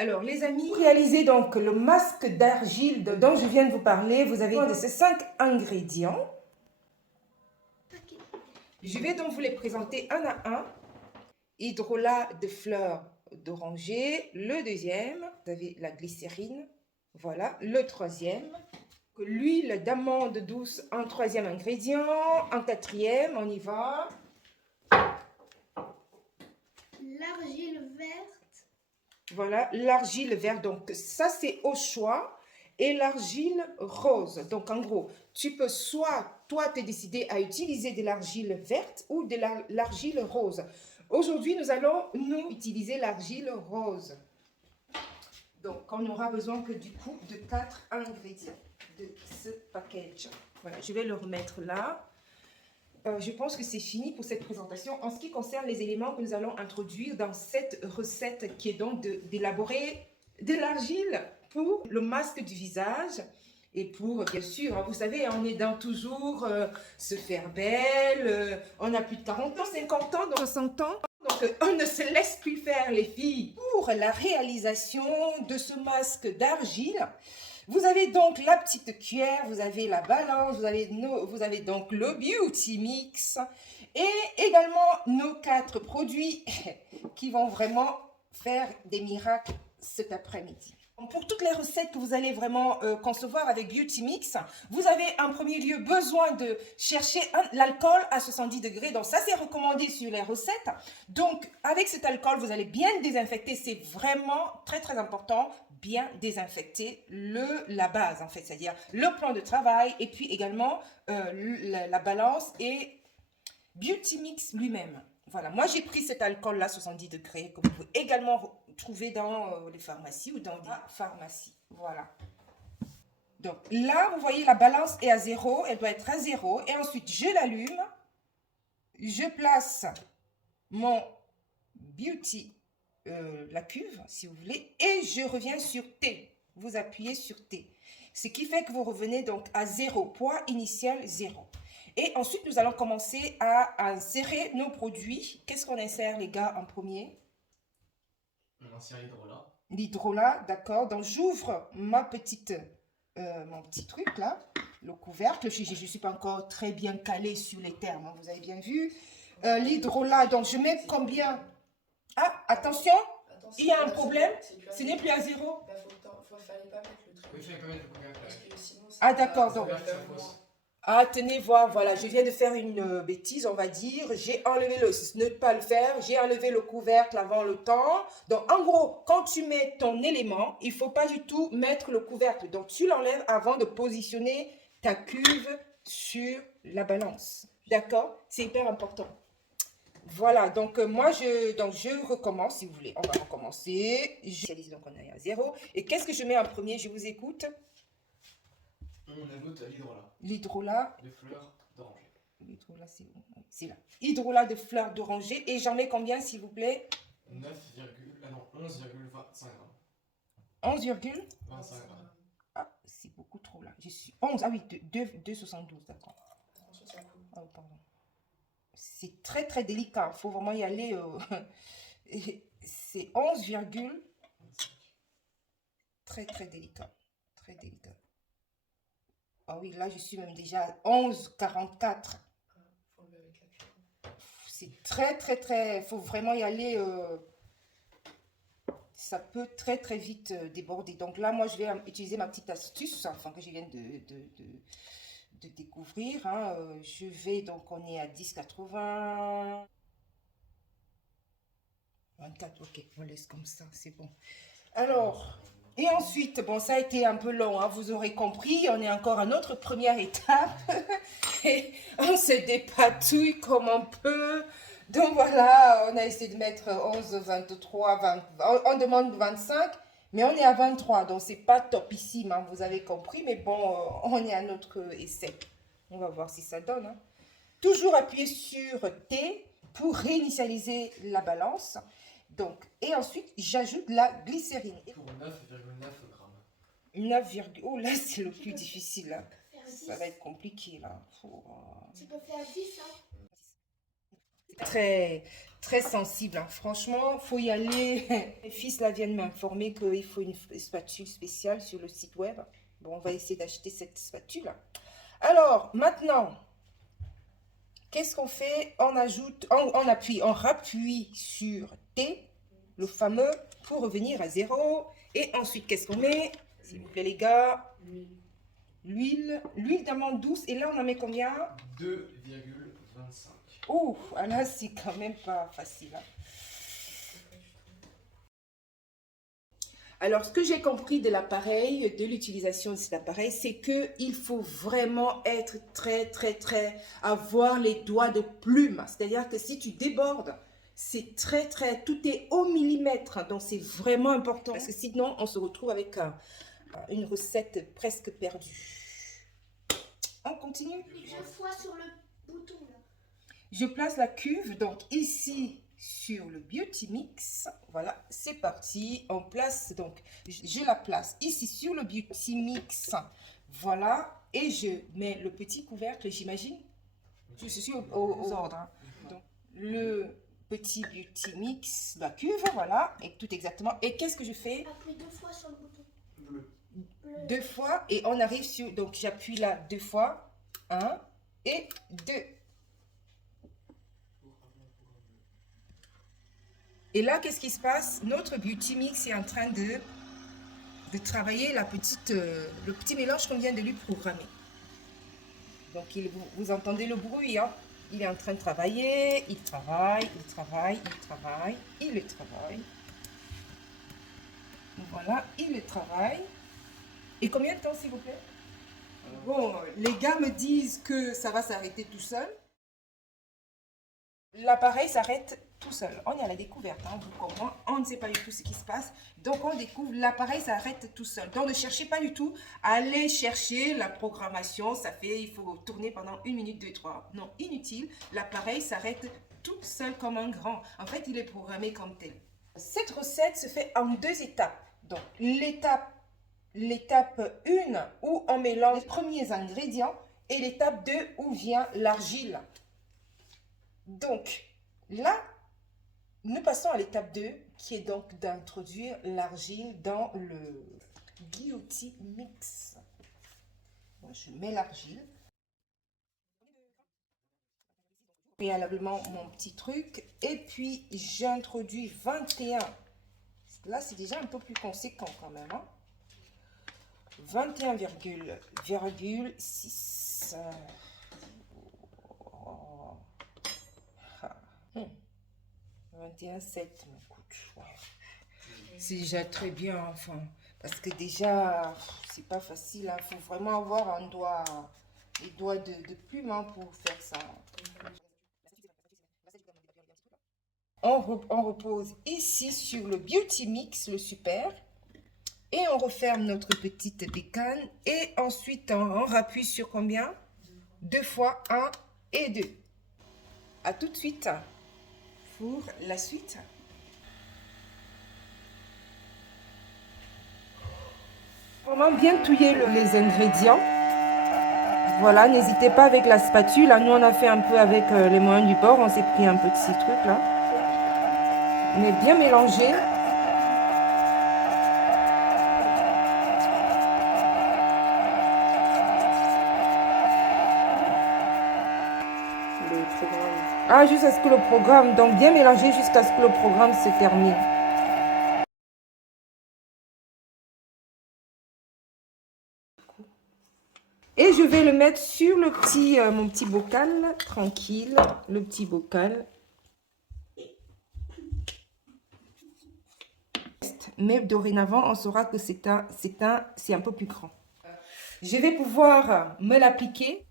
Alors, les amis, pour réaliser donc le masque d'argile dont je viens de vous parler, vous avez besoin de ces 5 ingrédients. Je vais donc vous les présenter un à un. Hydrolat de fleurs d'oranger, le deuxième, vous avez la glycérine, voilà, le troisième, l'huile d'amande douce en troisième ingrédient, en quatrième, on y va. L'argile verte. Voilà, l'argile verte, donc ça c'est au choix. Et l'argile rose. Donc en gros, tu peux soit toi te décider à utiliser de l'argile verte ou de l'argile rose. Aujourd'hui, nous allons utiliser l'argile rose. Donc on n'aura besoin que du coup de 4 ingrédients de ce package. Voilà, je vais le remettre là. Je pense que c'est fini pour cette présentation en ce qui concerne les éléments que nous allons introduire dans cette recette qui est donc d'élaborer de l'argile pour le masque du visage et pour, bien sûr, vous savez, on est dans toujours se faire belle, on a plus de 40 ans, 50 ans, 60 ans, donc on ne se laisse plus faire les filles. Pour la réalisation de ce masque d'argile, vous avez donc la petite cuillère, vous avez la balance, vous avez donc le Beauty Mix et également nos 4 produits qui vont vraiment faire des miracles cet après-midi. Pour toutes les recettes que vous allez vraiment concevoir avec Beauty Mix, vous avez en premier lieu besoin de chercher l'alcool à 70 degrés. Donc ça, c'est recommandé sur les recettes. Donc avec cet alcool, vous allez bien désinfecter. C'est vraiment très très important, bien désinfecter la base en fait, c'est-à-dire le plan de travail et puis également la balance et Beauty Mix lui-même. Voilà, moi j'ai pris cet alcool-là 70 degrés que vous pouvez également trouver dans les pharmacies ou dans des pharmacies. Voilà. Donc là, vous voyez, la balance est à 0, elle doit être à 0. Et ensuite, je l'allume, je place mon Beauty, la cuve, si vous voulez, et je reviens sur T. Vous appuyez sur T. Ce qui fait que vous revenez donc à 0, poids initial 0. Et ensuite, nous allons commencer à insérer nos produits. Qu'est-ce qu'on insère, les gars, en premier? On insère l'hydrolat. L'hydrolat, d'accord. Donc, j'ouvre mon petit truc, là, le couvercle. Je ne suis pas encore très bien calée sur les termes, hein, vous avez bien vu. L'hydrolat, donc, je mets combien? Ah, attention, il y a un problème. Ce n'est plus à 0. Fallait pas mettre le truc. Oui, il fallait pas mettre le couvercle. Parce que sinon, Ah, d'accord, donc. Ah, tenez voir, voilà, je viens de faire une bêtise, on va dire. J'ai enlevé ne pas le faire, j'ai enlevé le couvercle avant le temps. Donc, en gros, quand tu mets ton élément, il ne faut pas du tout mettre le couvercle. Donc, tu l'enlèves avant de positionner ta cuve sur la balance. D'accord? C'est hyper important. Voilà, donc moi, je recommence, si vous voulez. On va recommencer. Donc, on est à 0. Et qu'est-ce que je mets en premier? Je vous écoute. On ajoute l'hydrolat. L'hydrolat. De fleurs d'oranger. L'hydrolat, c'est bon. C'est là. Hydrolat de fleurs d'oranger. Et j'en mets combien, s'il vous plaît? 11,25 grammes. 11, 25 grammes. Ah, c'est beaucoup trop là. Je suis 11. Ah oui, 2,72, d'accord. Oh, pardon. C'est très, très délicat. Il faut vraiment y aller. C'est 11, très, très délicat. Très délicat. Ah oui, là, je suis même déjà à 11,44. C'est très, très, très... Il faut vraiment y aller... ça peut très, très vite déborder. Donc là, moi, je vais utiliser ma petite astuce, enfin, que je viens de découvrir. Hein. Je vais, donc, on est à 10,80. 24, ok, on laisse comme ça, c'est bon. Alors... Et ensuite, bon, ça a été un peu long, hein, vous aurez compris, on est encore à notre première étape. Et on se dépatouille comme on peut. Donc voilà, on a essayé de mettre 11, 23, 20, on demande 25, mais on est à 23, donc c'est pas topissime, hein, vous avez compris, mais bon, on est à notre essai. On va voir si ça donne. Hein. Toujours appuyer sur T pour réinitialiser la balance. Donc, et ensuite, j'ajoute la glycérine. Pour 9,9 grammes. 9, oh là, c'est le plus difficile. Là. Ça va être compliqué là. Tu peux faire 10, hein? Très, très sensible. Hein. Franchement, faut y aller. Mes fils là viennent m'informer qu'il faut une spatule spéciale sur le site web. Bon, on va essayer d'acheter cette spatule. Alors, maintenant, qu'est-ce qu'on fait? On ajoute, on rappuie sur T, le fameux, pour revenir à 0. Et ensuite, qu'est-ce qu'on met? S'il vous plaît, les gars. L'huile d'amande douce. Et là, on en met combien? 2,25. Ouh, là, c'est quand même pas facile. Hein. Alors, ce que j'ai compris de l'appareil, de l'utilisation de cet appareil, c'est qu'il faut vraiment être très, avoir les doigts de plume. C'est-à-dire que si tu débordes, c'est tout est au millimètre. Donc, c'est vraiment important. Parce que sinon, on se retrouve avec une recette presque perdue. On continue. Je fois sur le bouton là. Je place la cuve, donc ici, sur le Beauty Mix. Voilà, c'est parti. On place, donc, je la place ici sur le Beauty Mix. Voilà, et je mets le petit couvercle, j'imagine. Je suis aux ordres. Hein. Donc, le petit Beauty Mix, la cuve, voilà, et tout exactement. Et qu'est-ce que je fais? Appuie 2 fois sur le bouton. Bleu. 2 fois, et on arrive sur, donc j'appuie là 2 fois, 1 et 2. Et là, qu'est-ce qui se passe? Notre Beauty Mix est en train de travailler le petit mélange qu'on vient de lui programmer. Donc, vous entendez le bruit, hein? Il est en train de travailler, il travaille. Voilà, il le travaille. Et combien de temps, s'il vous plaît? Bon, les gars me disent que ça va s'arrêter tout seul. L'appareil s'arrête tout seul. On est à la découverte, hein, vous comprenez? On ne sait pas du tout ce qui se passe. Donc, on découvre, l'appareil s'arrête tout seul. Donc, ne cherchez pas du tout à aller chercher la programmation. Ça fait, il faut tourner pendant 1 minute, 2, 3. Non, inutile. L'appareil s'arrête tout seul comme un grand. En fait, il est programmé comme tel. Cette recette se fait en 2 étapes. Donc, l'étape 1 où on mélange les premiers ingrédients et l'étape 2 où vient l'argile. Donc, là, nous passons à l'étape 2 qui est donc d'introduire l'argile dans le Beauty Mix. Donc, je mets l'argile. Préalablement mon petit truc. Et puis, j'introduis 21. Là, c'est déjà un peu plus conséquent quand même. Hein? 21,6. 21,7 m'écoute. Ouais. C'est déjà très bien, enfin. Parce que déjà, c'est pas facile. Il faut vraiment avoir les doigts de plume hein, pour faire ça. On repose ici sur le Beauty Mix, le super. Et on referme notre petite bécane. Et ensuite, on rappuie sur combien? 2 fois 1 et 2. À tout de suite pour la suite. Vraiment bien touiller les ingrédients. Voilà, n'hésitez pas avec la spatule. Nous, on a fait un peu avec les moyens du bord. On s'est pris un petit truc là. Mais bien mélangé. Ah, jusqu'à ce que le programme, donc bien mélanger jusqu'à ce que le programme se termine. Et je vais le mettre sur le mon petit bocal, tranquille, le petit bocal. Mais dorénavant, on saura que c'est un peu plus grand. Je vais pouvoir me l'appliquer.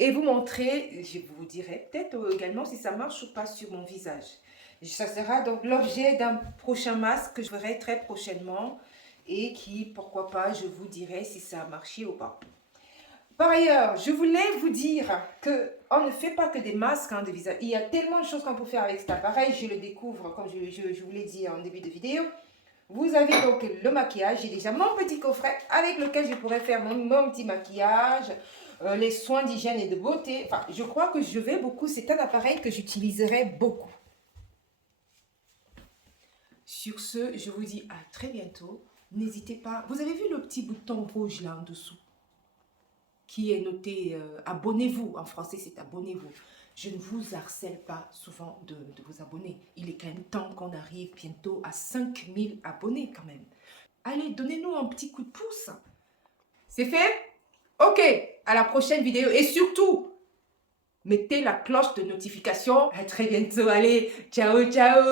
Et vous montrer, je vous dirai peut-être également si ça marche ou pas sur mon visage. Ça sera donc l'objet d'un prochain masque que je ferai très prochainement et qui, pourquoi pas, je vous dirai si ça a marché ou pas. Par ailleurs, je voulais vous dire qu'on ne fait pas que des masques de visage. Il y a tellement de choses qu'on peut faire avec cet appareil. Je le découvre, comme je vous l'ai dit en début de vidéo. Vous avez donc le maquillage. J'ai déjà mon petit coffret avec lequel je pourrais faire mon petit maquillage. Les soins d'hygiène et de beauté. Enfin, je crois que je vais beaucoup. C'est un appareil que j'utiliserai beaucoup. Sur ce, je vous dis à très bientôt. N'hésitez pas. Vous avez vu le petit bouton rouge là en dessous qui est noté abonnez-vous. En français, c'est abonnez-vous. Je ne vous harcèle pas souvent de vous abonner. Il est quand même temps qu'on arrive bientôt à 5000 abonnés quand même. Allez, donnez-nous un petit coup de pouce. C'est fait? Ok, à la prochaine vidéo. Et surtout, mettez la cloche de notification. À très bientôt. Allez, ciao, ciao.